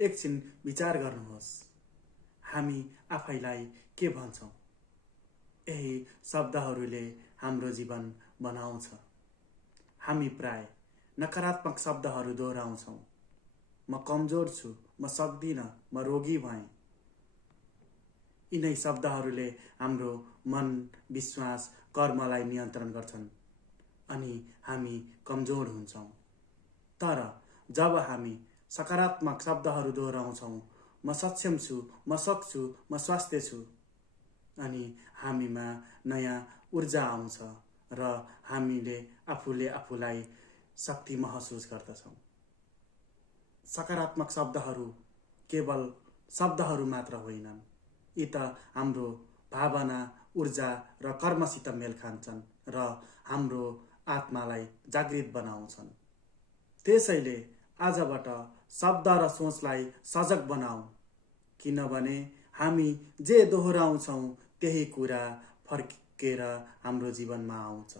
एकछिन विचार गर्नुहोस्, हामी आफैलाई के भन्छौँ? यही शब्दहरूले हाम्रो जीवन बनाउँछ। हामी प्राय नकारात्मक शब्दहरू दोहोऱ्याउँछौँ। म कमजोर छु, म सक्दिनँ, म रोगी भएँ। यिनै शब्दहरूले हाम्रो मन, विश्वास, कर्मलाई नियन्त्रण गर्छन् अनि हामी कमजोर हुन्छौँ। तर जब हामी सकारात्मक शब्दहरू दोहोऱ्याउँछौँ, म सक्षम छु, म सक्छु, म स्वास्थ्य छु, अनि हामीमा नयाँ ऊर्जा आउँछ र हामीले आफूलाई शक्ति महसुस गर्दछौँ। सकारात्मक शब्दहरू केवल शब्दहरू मात्र होइनन्, यी त हाम्रो भावना, ऊर्जा र कर्मसित मेल खान्छन् र हाम्रो आत्मालाई जागृत बनाउँछन्। त्यसैले आजबाट शब्द र सोचलाई सजग बनाऊ, किनभने हामी जे दोहोऱ्याउँछौँ त्यही कुरा फर्केर हाम्रो जीवनमा आउँछ।